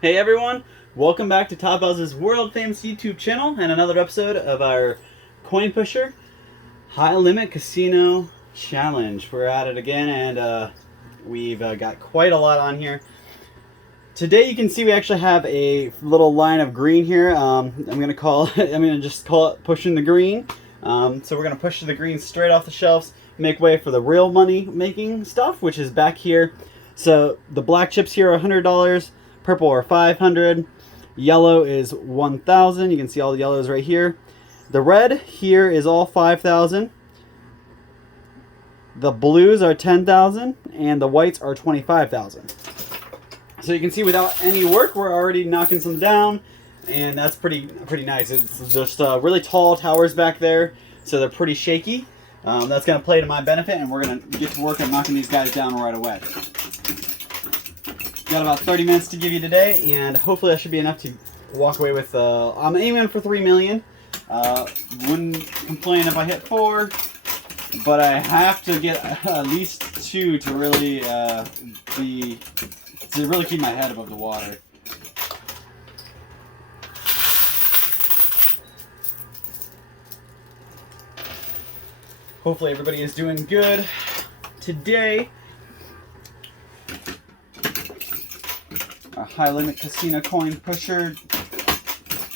Hey everyone, welcome back to Top Buzz's world famous YouTube channel and another episode of our coin pusher high limit casino challenge. We're at it again and we've got quite a lot on here. Today you can see we actually have a little line of green here. I'm gonna just call it pushing the green. So we're gonna push the green straight off the shelves, make way for the real money making stuff, which is back here. So the black chips here are $100. Purple are $500. Yellow is $1,000. You can see all the yellows right here. The red here is all $5,000. The blues are $10,000, and the whites are $25,000. So you can see without any work, we're already knocking some down, and that's pretty nice. It's just really tall towers back there, so they're pretty shaky. That's going to play to my benefit, and we're going to get to work on knocking these guys down right away. Got about 30 minutes to give you today, and hopefully that should be enough to walk away with, I'm aiming for 3 million. Wouldn't complain if I hit 4, but I have to get at least 2 to really keep my head above the water. Hopefully everybody is doing good today. A high limit casino coin pusher.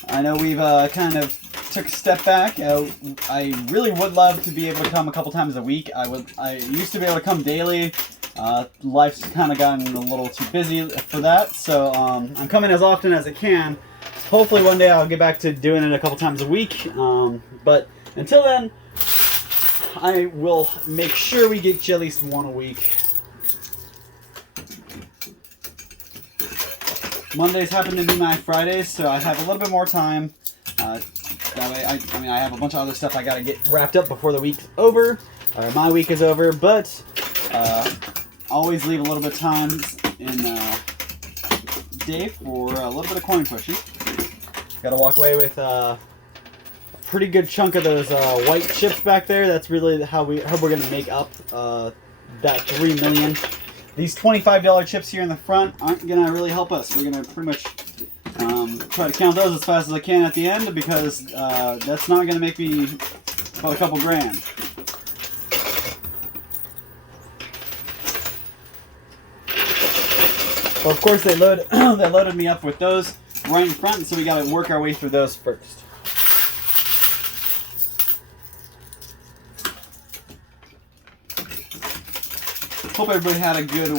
I know we've kind of took a step back. I really would love to be able to come a couple times a week. I used to be able to come daily. Life's kind of gotten a little too busy for that, so I'm coming as often as I can. Hopefully one day I'll get back to doing it a couple times a week. But until then, I will make sure we get you at least one a week. Mondays happen to be my Fridays, so I have a little bit more time. That way, I have a bunch of other stuff I gotta get wrapped up before the week's over, or my week is over, but always leave a little bit of time in day for a little bit of coin pushing. Gotta walk away with a pretty good chunk of those white chips back there. That's really how we're gonna make up that 3 million. These $25 chips here in the front aren't going to really help us. We're going to pretty much try to count those as fast as I can at the end, because that's not going to make me about a couple grand. Well, of course, they loaded me up with those right in front, so we got to work our way through those first. Hope everybody had a good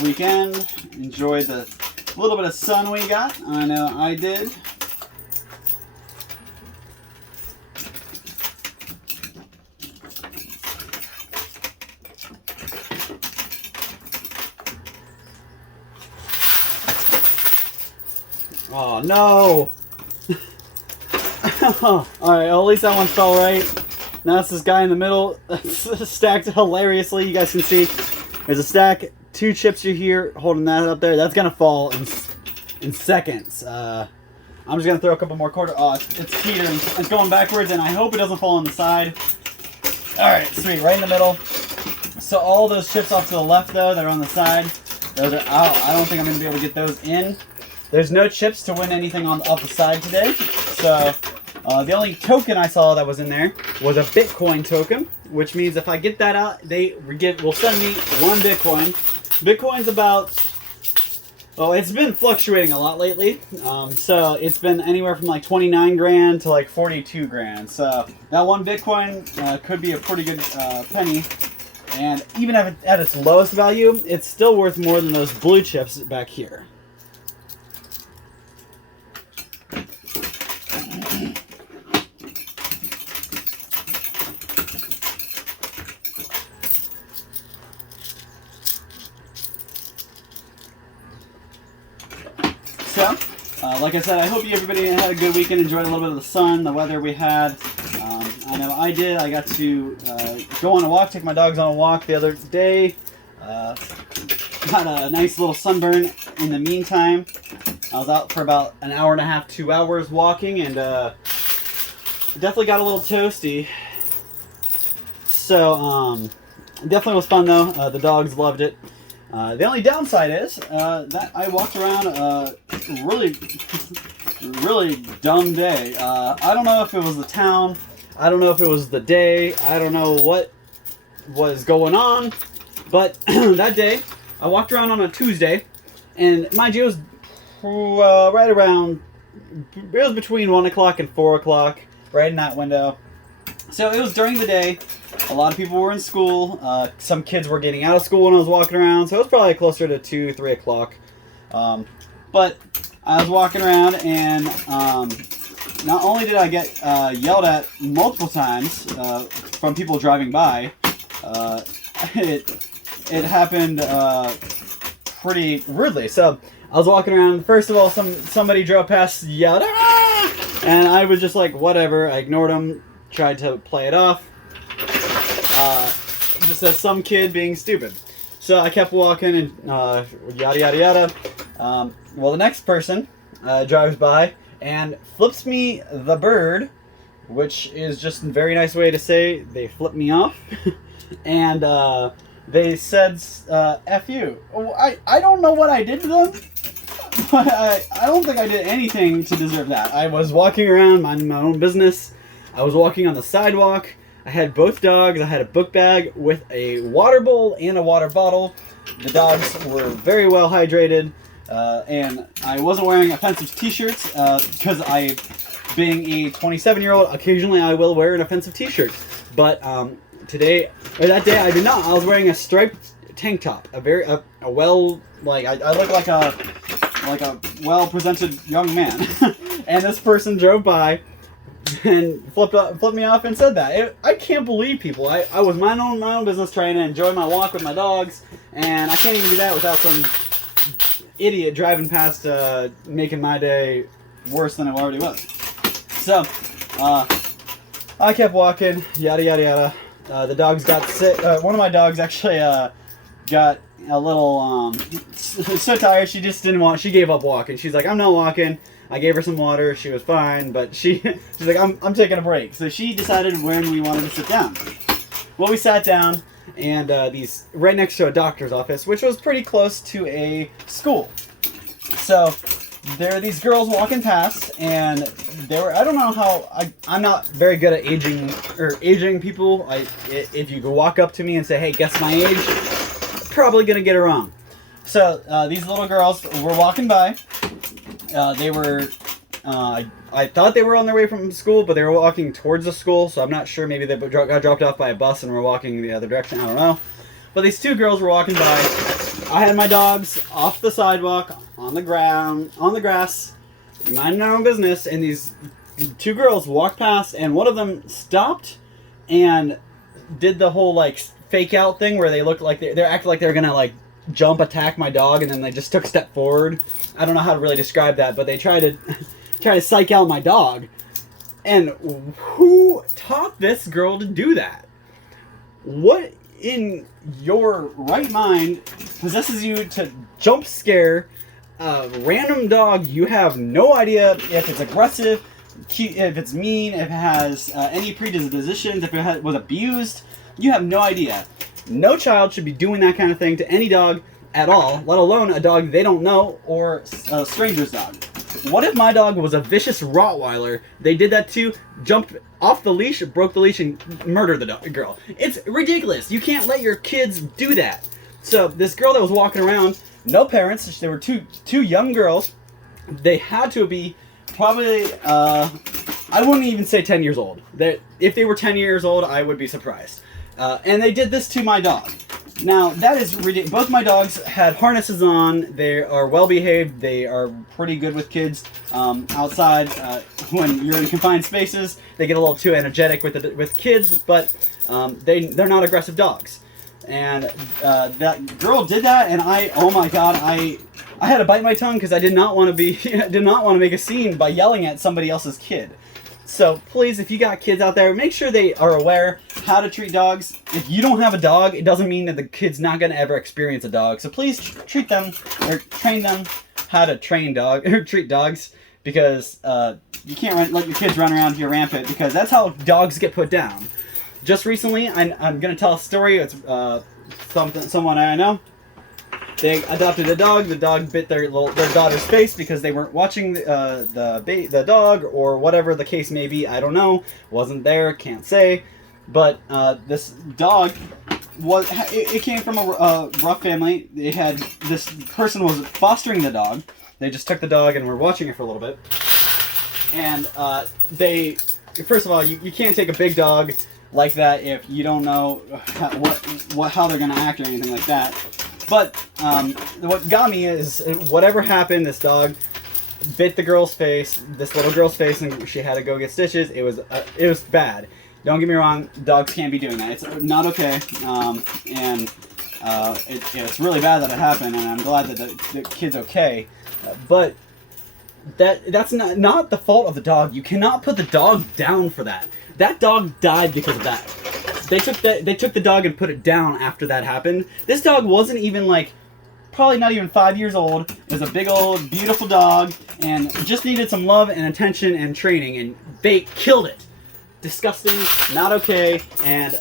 weekend. Enjoyed the little bit of sun we got. I know I did. Oh no! Alright, well, at least that one fell right. Now it's this guy in the middle, stacked hilariously. You guys can see there's a stack, 2 chips are here, holding that up there. That's gonna fall in seconds. I'm just gonna throw a couple more quarters. Oh, it's teetering. It's going backwards, and I hope it doesn't fall on the side. All right, sweet, right in the middle. So all those chips off to the left, though, that are on the side, those are out. I don't think I'm gonna be able to get those in. There's no chips to win anything off the side today. So the only token I saw that was in there was a Bitcoin token, which means if I get that out, will send me 1 Bitcoin. Bitcoin's about, it's been fluctuating a lot lately. So it's been anywhere from like 29 grand to like 42 grand. So that 1 Bitcoin could be a pretty good penny. And even at its lowest value, it's still worth more than those blue chips back here. So, like I said, I hope everybody had a good weekend, enjoyed a little bit of the sun, the weather we had. I know I did. I got to go on a walk, take my dogs on a walk the other day. Got a nice little sunburn in the meantime. I was out for about an hour and a half, 2 hours walking, and definitely got a little toasty. So, it definitely was fun though. The dogs loved it. The only downside is that I walked around really, really dumb day. I don't know if it was the town. I don't know if it was the day. I don't know what was going on. But that day, I walked around on a Tuesday, and mind you, it was right around, it was between 1 o'clock and 4 o'clock, right in that window. So it was during the day. A lot of people were in school. Some kids were getting out of school when I was walking around, so it was probably closer to 2, 3 o'clock. But I was walking around, and not only did I get yelled at multiple times from people driving by, it happened pretty rudely. So I was walking around. First of all, somebody drove past, yelled, "Ah!" And I was just like, whatever. I ignored them, tried to play it off. Just as some kid being stupid. So I kept walking and yada yada yada. Well, the next person drives by and flips me the bird, which is just a very nice way to say they flipped me off. And they said, F you. I don't know what I did to them, but I don't think I did anything to deserve that. I was walking around minding my own business. I was walking on the sidewalk. I had both dogs. I had a book bag with a water bowl and a water bottle. The dogs were very well hydrated, and I wasn't wearing offensive t-shirts because being a 27-year-old, occasionally I will wear an offensive t-shirt. But that day I did not. I was wearing a striped tank top, a well, like I look like a well-presented young man. And this person drove by and flipped me off and said that. I can't believe people. I was minding my own business, trying to enjoy my walk with my dogs, and I can't even do that without some idiot driving past, making my day worse than it already was. So, I kept walking, yada yada yada. The dogs got sick. One of my dogs actually got a little so tired. She just didn't want. She gave up walking. She's like, I'm not walking. I gave her some water. She was fine, but she's like, I'm taking a break. So she decided when we wanted to sit down. Well, we sat down, and these right next to a doctor's office, which was pretty close to a school. So there are these girls walking past, and they were. I don't know how. I'm not very good at aging people. If you could walk up to me and say, "Hey, guess my age," probably gonna get it wrong. So these little girls were walking by. They were, I thought they were on their way from school, but they were walking towards the school, so I'm not sure. Maybe they got dropped off by a bus and were walking the other direction. I don't know. But these two girls were walking by. I had my dogs off the sidewalk, on the ground, on the grass, minding their own business, and these two girls walked past, and one of them stopped and did the whole, like, fake out thing where they look like they're acting like they're gonna, like, jump attack my dog, and then they just took a step forward. I don't know how to really describe that, but they tried to psych out my dog. And who taught this girl to do that? What in your right mind possesses you to jump scare a random dog? You have no idea if it's aggressive, if it's mean, if it has any predispositions, if it was abused. You have no idea. No child should be doing that kind of thing to any dog at all, let alone a dog they don't know or a stranger's dog. What if my dog was a vicious Rottweiler? They did that too, jumped off the leash, broke the leash, and murdered the girl. It's ridiculous. You can't let your kids do that. So this girl that was walking around, no parents, they were two young girls. They had to be probably, I wouldn't even say 10 years old. If they were 10 years old, I would be surprised. And they did this to my dog. Now, that is ridiculous. Both my dogs had harnesses on. They are well behaved. They are pretty good with kids. Outside, when you're in confined spaces, they get a little too energetic with kids, but they're not aggressive dogs. And that girl did that, and oh my god, I had to bite my tongue because I did not want to make a scene by yelling at somebody else's kid. So please, if you got kids out there, make sure they are aware how to treat dogs. If you don't have a dog, it doesn't mean that the kid's not going to ever experience a dog. So please treat them or train them how to treat dogs, because you can't let your kids run around here rampant, because that's how dogs get put down. Just recently, I'm going to tell a story. It's someone I know. They adopted a dog. The dog bit their daughter's face because they weren't watching the dog or whatever the case may be. I don't know. Wasn't there. Can't say. But this dog it came from a rough family. This person was fostering the dog. They just took the dog and were watching it for a little bit. And first of all, you can't take a big dog like that if you don't know how they're gonna act or anything like that. But what got me is whatever happened, this dog bit the girl's face, this little girl's face, and she had to go get stitches. It was bad. Don't get me wrong, dogs can't be doing that. It's not okay, and it's really bad that it happened, and I'm glad that the kid's okay. But that's not the fault of the dog. You cannot put the dog down for that. That dog died because of that. They took the dog and put it down after that happened. This dog wasn't even probably not even 5 years old. It was a big old beautiful dog and just needed some love and attention and training, and they killed it. Disgusting, not okay. And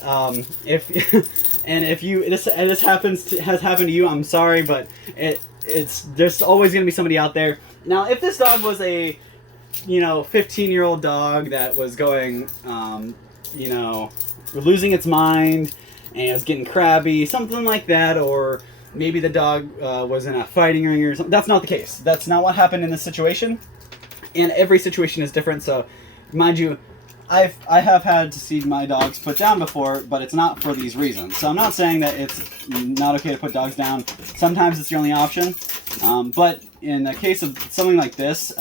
if this has happened to you, I'm sorry, but there's always gonna be somebody out there. Now, if this dog was a 15-year-old dog that was going losing its mind and it was getting crabby, something like that, or maybe the dog was in a fighting ring or something. That's not the case. That's not what happened in this situation. And every situation is different. So, mind you, I have had to see my dogs put down before, but it's not for these reasons. So I'm not saying that it's not okay to put dogs down. Sometimes it's the only option. But in the case of something like this,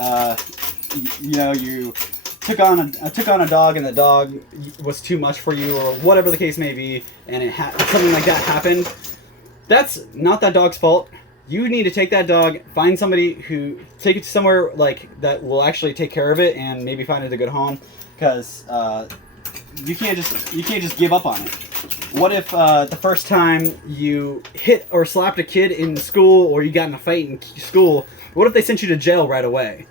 you took on a dog and the dog was too much for you, or whatever the case may be, and something like that happened. That's not that dog's fault. You need to take that dog, find somebody who take it to somewhere that will actually take care of it, and maybe find it a good home. Because you can't just give up on it. What if the first time you hit or slapped a kid in school, or you got in a fight in school, what if they sent you to jail right away?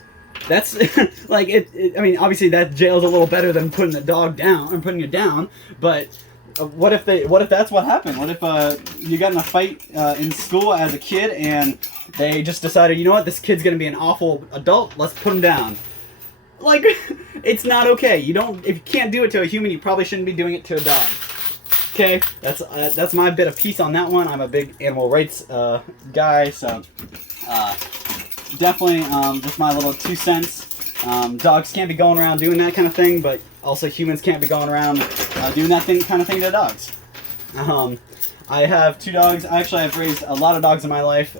That's I mean, obviously that jail's a little better than putting the dog down or putting it down. But what if that's what happened? What if you got in a fight in school as a kid and they just decided, you know what, this kid's gonna be an awful adult. Let's put him down. It's not okay. If you can't do it to a human, you probably shouldn't be doing it to a dog. Okay, that's my bit of peace on that one. I'm a big animal rights guy, so definitely just my little 2 cents. Dogs can't be going around doing that kind of thing, but also humans can't be going around doing that kind of thing to dogs. I have 2 dogs. Actually, I've raised a lot of dogs in my life.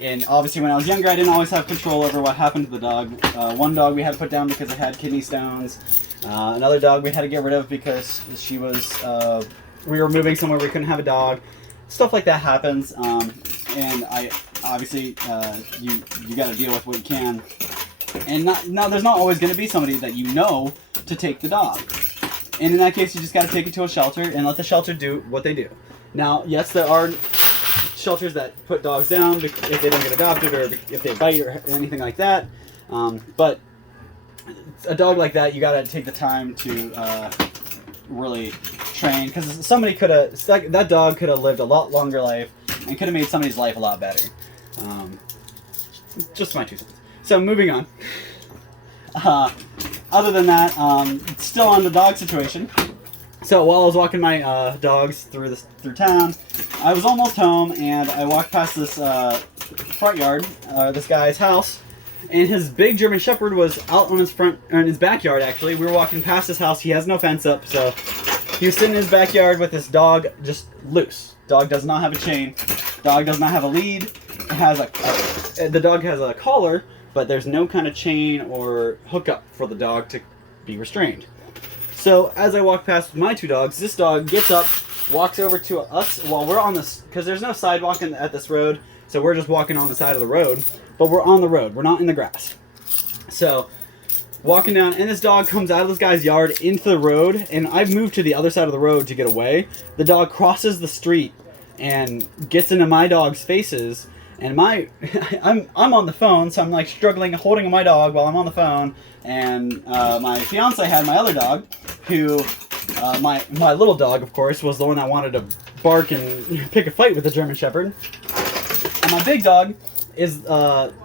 And obviously when I was younger, I didn't always have control over what happened to the dog. One dog we had to put down because it had kidney stones. Another dog we had to get rid of because she was, we were moving somewhere we couldn't have a dog. Stuff like that happens. And obviously, you got to deal with what you can. And there's not always going to be somebody that you know to take the dog. And in that case, you just got to take it to a shelter and let the shelter do what they do. Now, yes, there are shelters that put dogs down if they don't get adopted or if they bite or anything like that. But a dog like that, you got to take the time to really train, because that dog could have lived a lot longer life and could have made somebody's life a lot better. Just my 2 cents. So moving on. Other than that, still on the dog situation. So while I was walking my dogs through town, I was almost home, and I walked past this front yard, this guy's house, and his big German Shepherd was out on in his backyard. Actually, we were walking past his house. He has no fence up, so he was sitting in his backyard with his dog just loose. Dog does not have a chain. Dog does not have a lead. It has the dog has a collar, but there's no kind of chain or hookup for the dog to be restrained. So as I walk past my 2 dogs, this dog gets up, walks over to us while we're on this, because there's no sidewalk at this road, so we're just walking on the side of the road, but we're on the road, we're not in the grass. So walking down, and this dog comes out of this guy's yard into the road, and I've moved to the other side of the road to get away. The dog crosses the street and gets into my dog's faces, and I'm on the phone, so I'm struggling holding my dog while I'm on the phone. And my fiance had my other dog, who my little dog, of course, was the one that wanted to bark and pick a fight with the German Shepherd. And my big dog is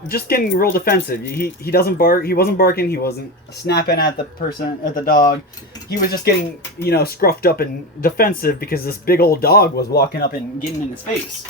just getting real defensive. He doesn't bark. He wasn't barking. He wasn't snapping at the dog. He was just getting, you know, scruffed up and defensive because this big old dog was walking up and getting in his face.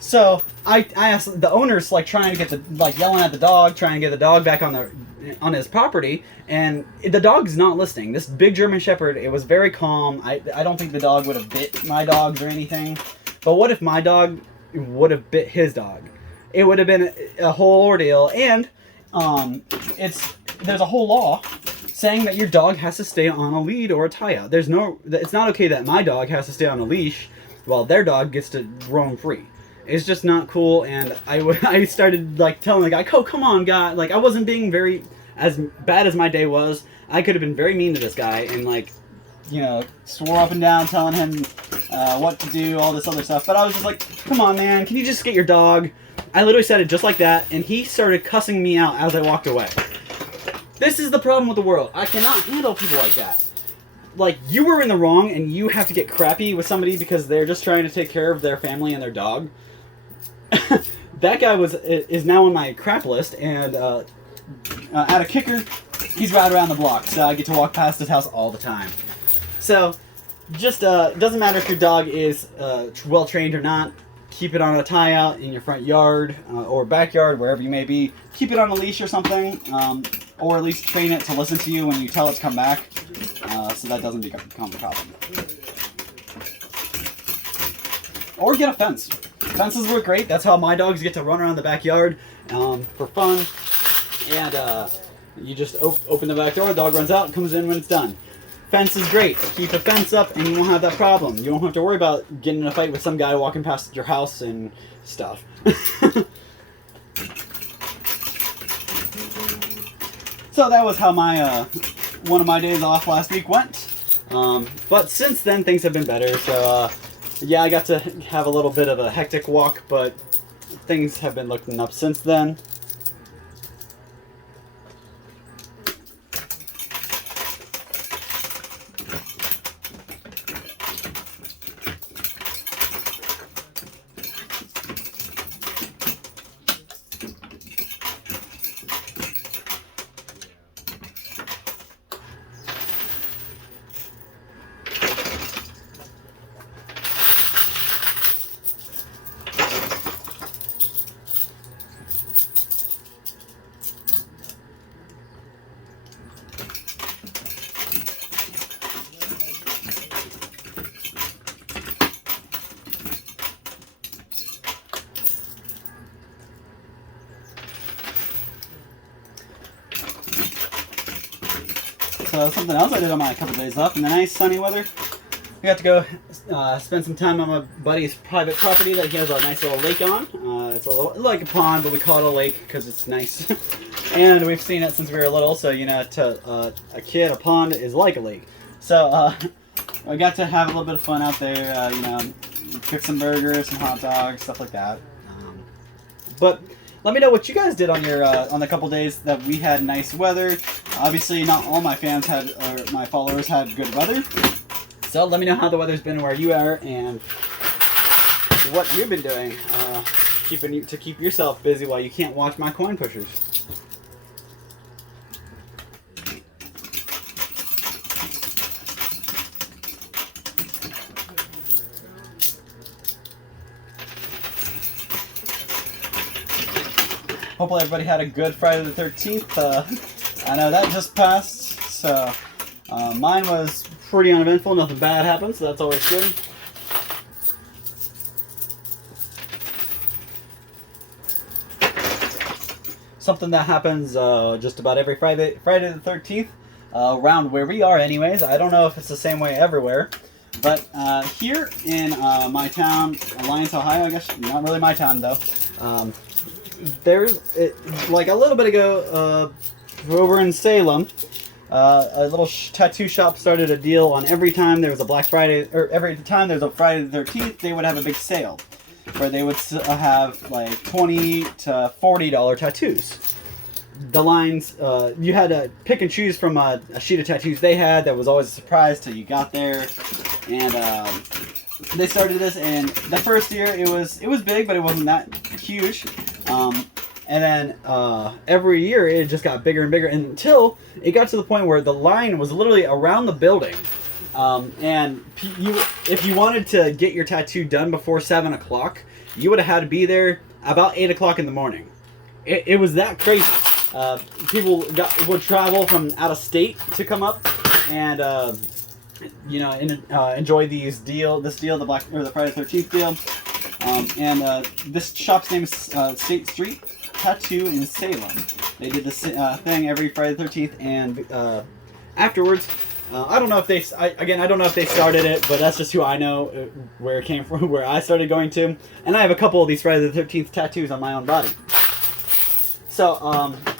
So I asked the owners, like, trying to get yelling at the dog, trying to get the dog back on his property, and the dog's not listening. This big German Shepherd, it was very calm. I don't think the dog would have bit my dogs or anything. But what if my dog would have bit his dog? It would have been a whole ordeal. And there's a whole law saying that your dog has to stay on a lead or a tie-out. It's not okay that my dog has to stay on a leash while their dog gets to roam free. It's just not cool. And I started, like, telling the guy, "Oh, come on, guy." Like, I wasn't being very, as bad as my day was. I could have been very mean to this guy and, like, you know, swore up and down telling him what to do, all this other stuff. But I was just like, "Come on, man, can you just get your dog?" I literally said it just like that, and he started cussing me out as I walked away. This is the problem with the world. I cannot handle people like that. Like, you were in the wrong, and you have to get crappy with somebody because they're just trying to take care of their family and their dog. That guy is now on my crap list, and at a kicker, he's right around the block, so I get to walk past his house all the time. So, just doesn't matter if your dog is well trained or not. Keep it on a tie-out in your front yard or backyard, wherever you may be. Keep it on a leash or something, or at least train it to listen to you when you tell it to come back, so that doesn't become a problem. Or get a fence. Fences work great. That's how my dogs get to run around the backyard for fun. And you just open the back door, the dog runs out and comes in when it's done. Fence is great. Keep a fence up and you won't have that problem. You won't have to worry about getting in a fight with some guy walking past your house and stuff. So that was how my one of my days off last week went. But since then, things have been better. So yeah, I got to have a little bit of a hectic walk, but things have been looking up since then. So something else I did on my couple days off in the nice sunny weather, we got to go spend some time on my buddy's private property that he has a nice little lake on. It's a little like a pond, but we call it a lake because it's nice. And we've seen it since we were little, so you know, to a kid, a pond is like a lake. So I got to have a little bit of fun out there. You know, cook some burgers, some hot dogs, stuff like that. But let me know what you guys did on your on the couple days that we had nice weather. Obviously, not all my fans had, or my followers had good weather. So let me know how the weather's been where you are and what you've been doing to keep yourself busy while you can't watch my coin pushers. Hopefully everybody had a good Friday the 13th. I know that just passed, so mine was pretty uneventful. Nothing bad happened, so that's always good. Something that happens just about every Friday the 13th, around where we are anyways. I don't know if it's the same way everywhere, but here in my town, Alliance, Ohio, I guess, not really my town though, like a little bit ago, over in Salem, a little tattoo shop started a deal on every time there was a Black Friday, or every time there's a Friday the 13th, they would have a big sale where they would have like $20 to $40 tattoos. The lines, you had to pick and choose from a sheet of tattoos they had that was always a surprise till you got there. And they started this, and the first year it was big, but it wasn't that huge. And then every year it just got bigger and bigger until it got to the point where the line was literally around the building. And if you wanted to get your tattoo done before 7 o'clock, you would have had to be there about 8 o'clock in the morning. It was that crazy. People would travel from out of state to come up and enjoy this deal, the Friday the 13th deal. And this shop's name is State Street Tattoo in Salem. They did this thing every Friday the 13th, and afterwards, I don't know if I don't know if they started it, but that's just who I know, where it came from, where I started going to. And I have a couple of these Friday the 13th tattoos on my own body. So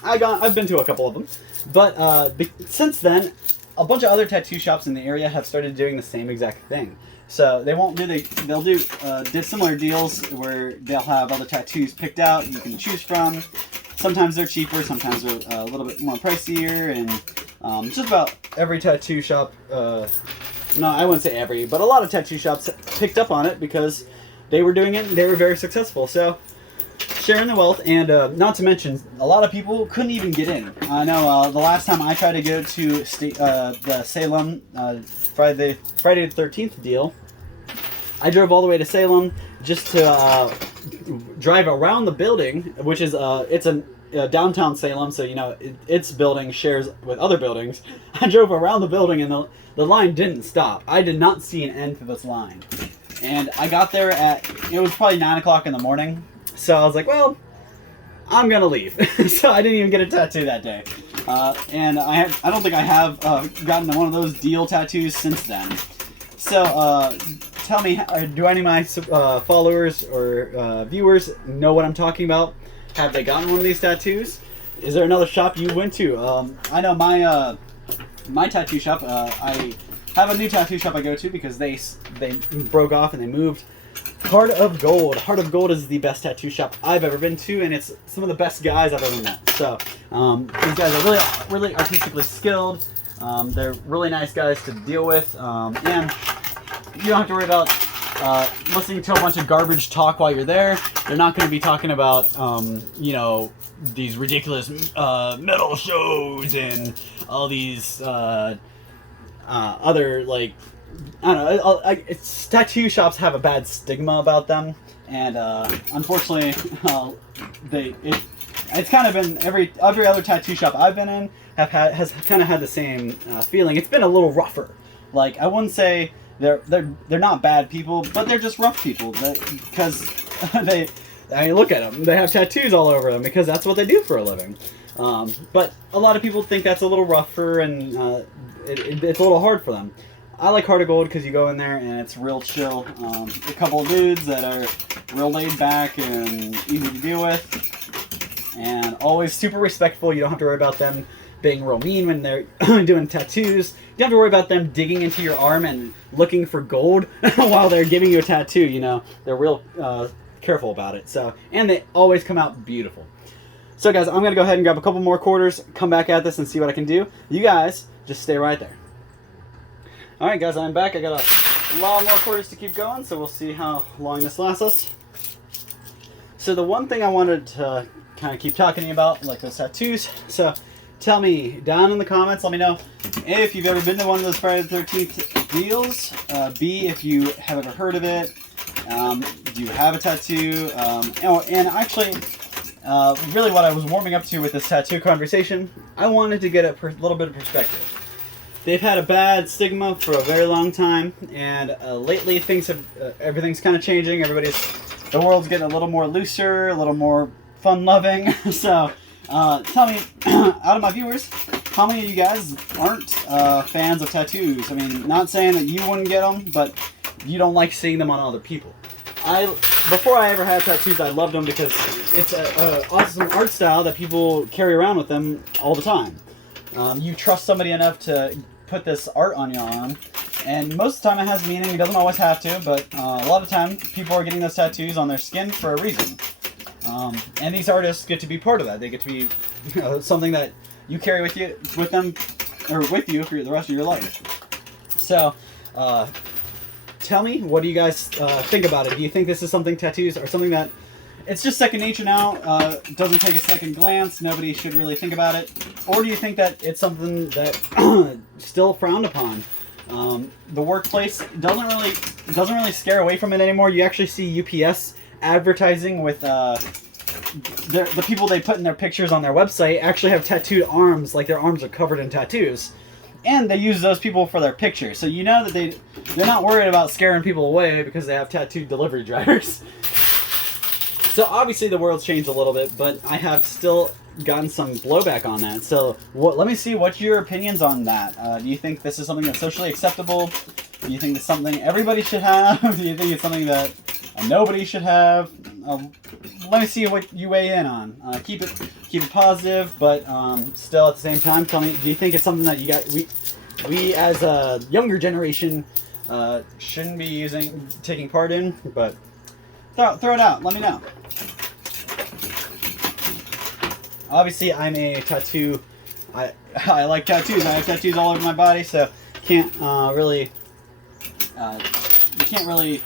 I've been to a couple of them, but since then, a bunch of other tattoo shops in the area have started doing the same exact thing. So they'll do similar deals where they'll have other tattoos picked out you can choose from. Sometimes they're cheaper, sometimes they're a little bit more pricier, and just about every tattoo shop, no, I wouldn't say every, but a lot of tattoo shops picked up on it because they were doing it and they were very successful. So sharing the wealth, and not to mention, a lot of people couldn't even get in. I know the last time I tried to go to the Salem Friday the 13th deal, I drove all the way to Salem just to drive around the building, which is it's a downtown Salem, so its building shares with other buildings. I drove around the building, and the line didn't stop. I did not see an end to this line, and I got there it was probably 9 o'clock in the morning. So I was like, well, I'm gonna leave. So I didn't even get a tattoo that day, and I don't think I have gotten one of those deal tattoos since then. So tell me, do any of my followers or viewers know what I'm talking about? Have they gotten one of these tattoos? Is there another shop you went to? I know my tattoo shop. I have a new tattoo shop I go to because they broke off and they moved. Heart of Gold. Heart of Gold is the best tattoo shop I've ever been to, and it's some of the best guys I've ever met. So these guys are really, really artistically skilled. They're really nice guys to deal with, and you don't have to worry about listening to a bunch of garbage talk while you're there. They're not going to be talking about these ridiculous metal shows and all these other, like, I don't know. Tattoo shops have a bad stigma about them, and unfortunately, it's kind of been every other tattoo shop I've been in has kind of had the same feeling. It's been a little rougher. Like, I wouldn't say they're not bad people, but they're just rough people because look at them. They have tattoos all over them because that's what they do for a living. But a lot of people think that's a little rougher, and it's a little hard for them. I like Heart of Gold because you go in there and it's real chill. A couple of dudes that are real laid back and easy to deal with, and always super respectful. You don't have to worry about them being real mean when they're doing tattoos. You don't have to worry about them digging into your arm and looking for gold while they're giving you a tattoo. They're real careful about it. So, and they always come out beautiful. So guys, I'm going to go ahead and grab a couple more quarters, come back at this and see what I can do. You guys just stay right there. Alright guys, I'm back. I got a lot more quarters to keep going, so we'll see how long this lasts us. So the one thing I wanted to kind of keep talking to you about, like those tattoos. So tell me down in the comments, let me know A, if you've ever been to one of those Friday the 13th deals. B, if you have ever heard of it. Do you have a tattoo? And actually, really what I was warming up to with this tattoo conversation, I wanted to get a little bit of perspective. They've had a bad stigma for a very long time, and lately everything's kind of changing. The world's getting a little more looser, a little more fun-loving. So, tell me, out of my viewers, how many of you guys aren't fans of tattoos? I mean, not saying that you wouldn't get them, but you don't like seeing them on other people. Before I ever had tattoos, I loved them because it's an awesome art style that people carry around with them all the time. You trust somebody enough to put this art on your arm, and most of the time it has meaning. It doesn't always have to, but a lot of time people are getting those tattoos on their skin for a reason. And these artists get to be part of that. They get to be something that you carry with you for the rest of your life. So, tell me, what do you guys think about it? Do you think this is something, tattoos are something that it's just second nature now, doesn't take a second glance, nobody should really think about it? Or do you think that it's something that still frowned upon? The workplace doesn't really scare away from it anymore. You actually see UPS advertising with the people they put in their pictures on their website actually have tattooed arms, like their arms are covered in tattoos. And they use those people for their pictures. So you know that they're not worried about scaring people away because they have tattooed delivery drivers. So obviously the world's changed a little bit, but I have still gotten some blowback on that. So let me see, what's your opinions on that? Do you think this is something that's socially acceptable? Do you think it's something everybody should have? Do you think it's something that nobody should have? Let me see what you weigh in on. Keep it positive, but still at the same time, tell me, do you think it's something that we as a younger generation shouldn't be taking part in? But throw it out. Let me know. Obviously, I'm a tattoo. I like tattoos. I have tattoos all over my body, so can't really. You can't really.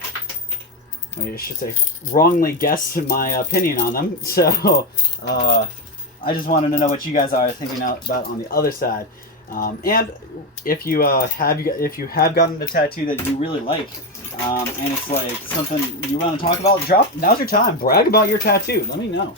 I should say wrongly guess my opinion on them. So I just wanted to know what you guys are thinking about on the other side. And if you have gotten a tattoo that you really like, and it's like something you want to talk about, now's your time. Brag about your tattoo. Let me know.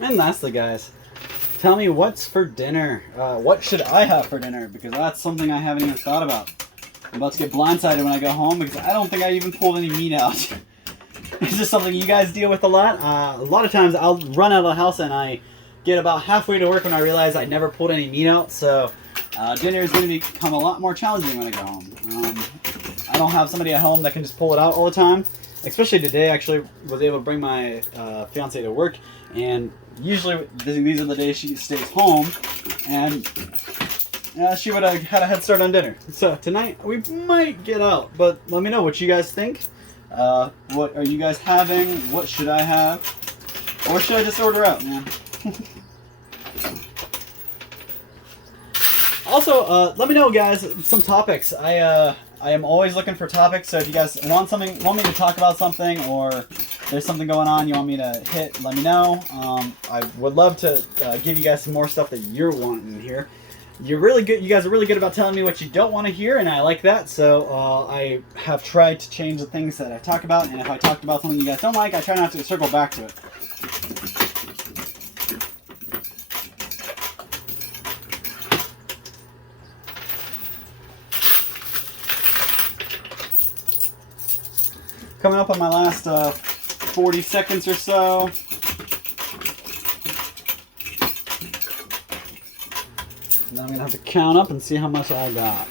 And lastly, guys, tell me what's for dinner. What should I have for dinner? Because that's something I haven't even thought about. I'm about to get blindsided when I go home because I don't think I even pulled any meat out. Is this something you guys deal with a lot? A lot of times I'll run out of the house and I get about halfway to work when I realize I never pulled any meat out. So dinner is going to become a lot more challenging when I go home. I don't have somebody at home that can just pull it out all the time. Especially today, I actually was able to bring my fiance to work, and usually these are the days she stays home, and she would have had a head start on dinner. So tonight we might get out, but let me know what you guys think. What are you guys having? What should I have? Or should I just order out, man? Also, let me know, guys, some topics. I am always looking for topics, so if you guys want me to talk about something, or there's something going on you want me to hit, let me know. I would love to give you guys some more stuff that you're wanting to hear. You're really good. You guys are really good about telling me what you don't want to hear, and I like that. So I have tried to change the things that I talk about, and if I talked about something you guys don't like, I try not to circle back to it. Coming up on my last 40 seconds or so. And then I'm going to have to count up and see how much I got.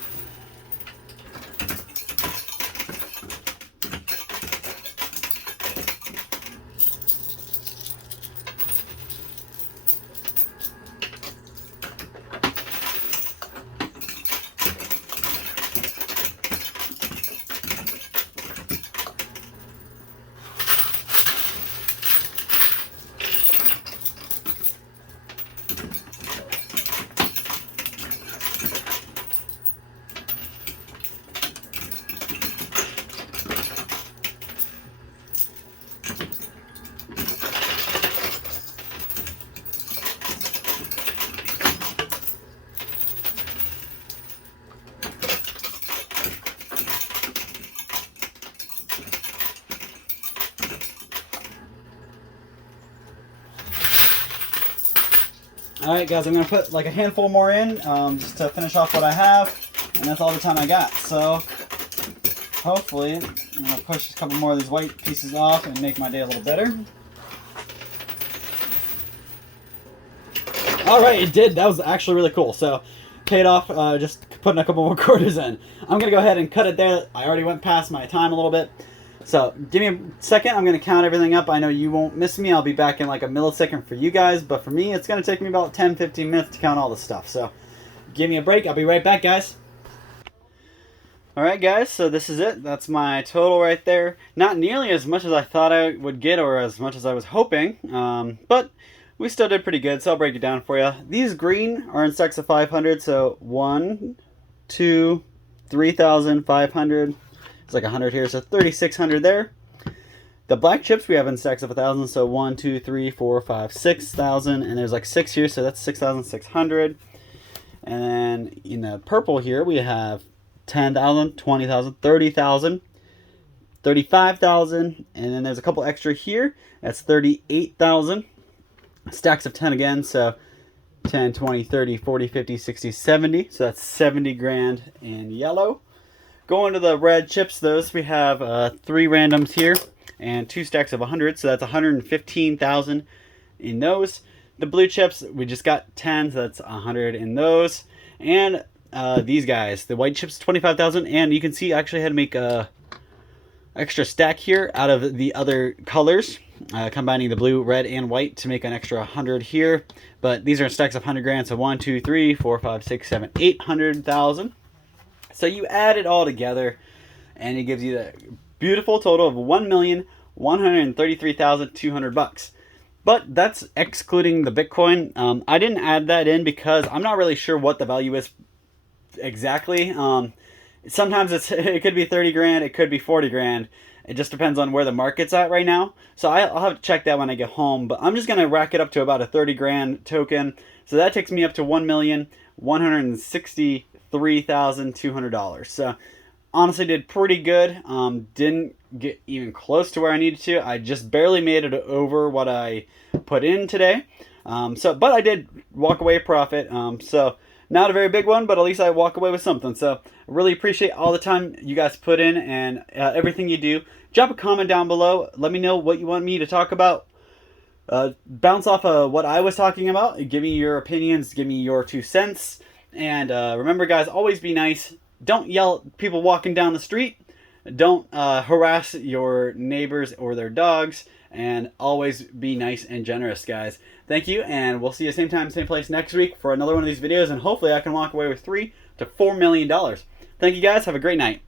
Alright guys, I'm going to put like a handful more in just to finish off what I have, and that's all the time I got. So hopefully I'm going to push a couple more of these white pieces off and make my day a little better. Alright, it did. That was actually really cool. So paid off just putting a couple more quarters in. I'm going to go ahead and cut it there. I already went past my time a little bit. So give me a second. I'm going to count everything up. I know you won't miss me. I'll be back in like a millisecond for you guys. But for me, it's going to take me about 10-15 minutes to count all the stuff. So give me a break. I'll be right back, guys. Alright guys, so this is it. That's my total right there. Not nearly as much as I thought I would get or as much as I was hoping, but we still did pretty good, so I'll break it down for you. These green are in stacks of 500, so 1, 2, 3,500. It's like 100 here, so 3,600 there. The black chips we have in stacks of 1,000, so 1, 2, 3, 4, 5, 6,000, and there's like 6 here, so that's 6,600. And then in the purple here we have 10,000, 20,000, 30,000, 35,000, and then there's a couple extra here. That's 38,000. Stacks of 10 again, so 10, 20, 30, 40, 50, 60, 70. So that's 70 grand in yellow. Going to the red chips, those we have 3 randoms here and 2 stacks of 100, so that's 115,000 in those. The blue chips, we just got 10, so that's 100 in those. And these guys, the white chips, 25,000, and you can see I actually had to make a extra stack here out of the other colors, combining the blue, red, and white to make an extra 100 here. But these are stacks of 100 grand, so 1, 2, 3, 4, 5, 6, 7, 800,000. So you add it all together, and it gives you the beautiful total of $1,133,200. But that's excluding the Bitcoin. I didn't add that in because I'm not really sure what the value is exactly. Sometimes it could be 30 grand, it could be 40 grand. It just depends on where the market's at right now. So I'll have to check that when I get home. But I'm just going to rack it up to about a 30 grand token. So that takes me up to $1,163,200. So honestly did pretty good. Didn't get even close to where I needed to. I just barely made it over what I put in today. But I did walk away profit. So not a very big one, but at least I walk away with something. So I really appreciate all the time you guys put in and everything you do. Drop a comment down below. Let me know what you want me to talk about. Bounce off of what I was talking about. Give me your opinions. Give me your 2 cents. And remember, guys, always be nice. Don't yell at people walking down the street. Don't harass your neighbors or their dogs. And always be nice and generous, guys. Thank you, and we'll see you same time, same place next week for another one of these videos, and hopefully I can walk away with $3 to $4 million. Thank you, guys. Have a great night.